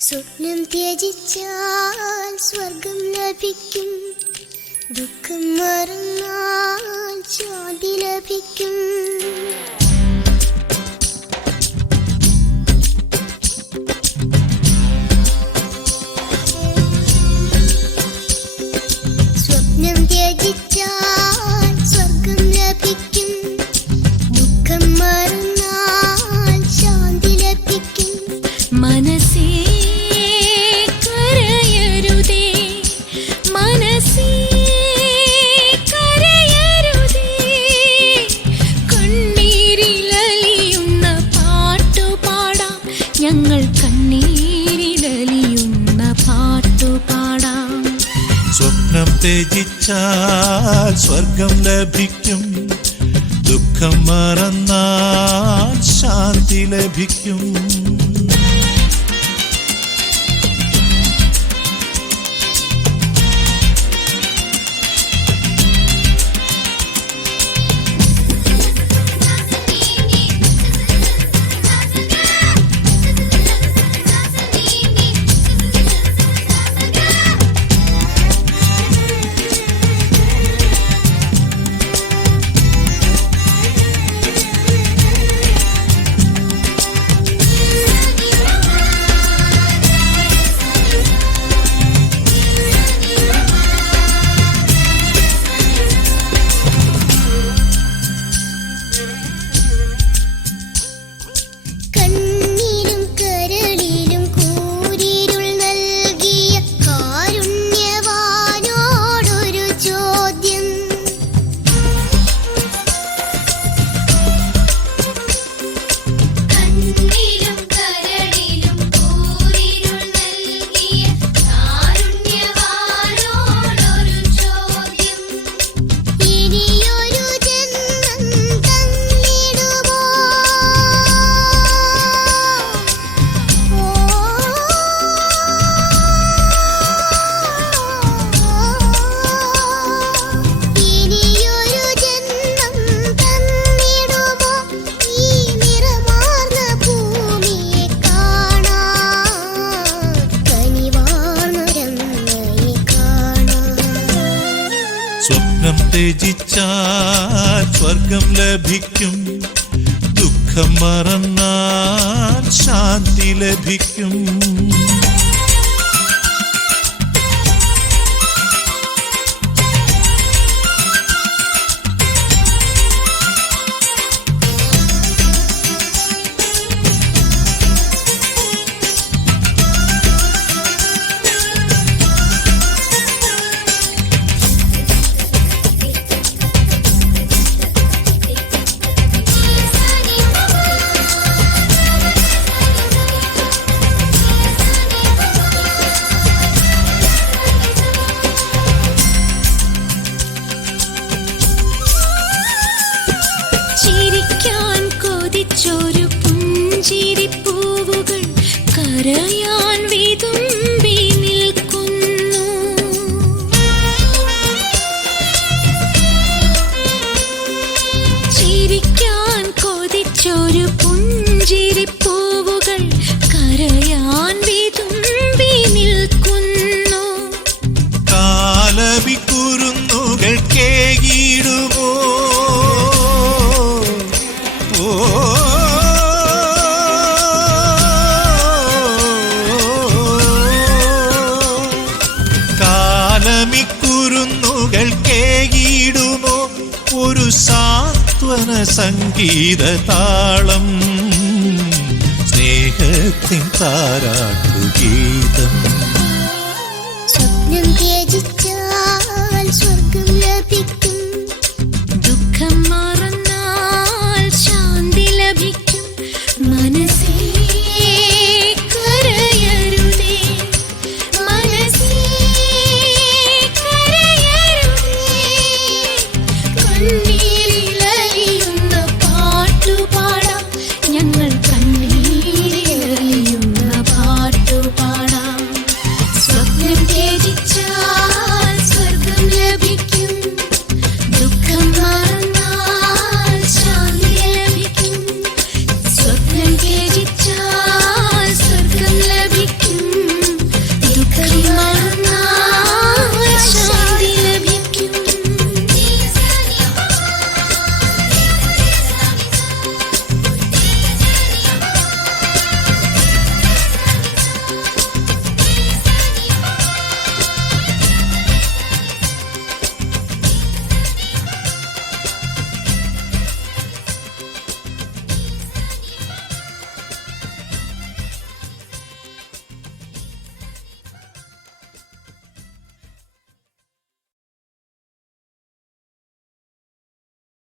സ്വപ്നം ത്യജിച്ചാൽ സ്വർഗം ലഭിക്കും. ദുഃഖം മറന്നാൽ ശാന്തി ലഭിക്കും. ഞങ്ങൾ കണ്ണീരിലലിയുന്ന പാട്ടു പാടാം. സ്വപ്നം ത്യജിച്ചാൽ സ്വർഗം ലഭിക്കും. ദുഃഖം മറന്നാൽ ശാന്തി ലഭിക്കും. സ്വപ്നം ത്യജിച്ചാൽ സ്വർഗം ലഭിക്കും. ദുഃഖം മറന്നാൽ ശാന്തി ലഭിക്കും. കരയാൻ ഒരു സാത്വന സംഗീത താളം. സ്നേഹത്തിൻ താരാട്ടുഗീതം സ്വപ്നം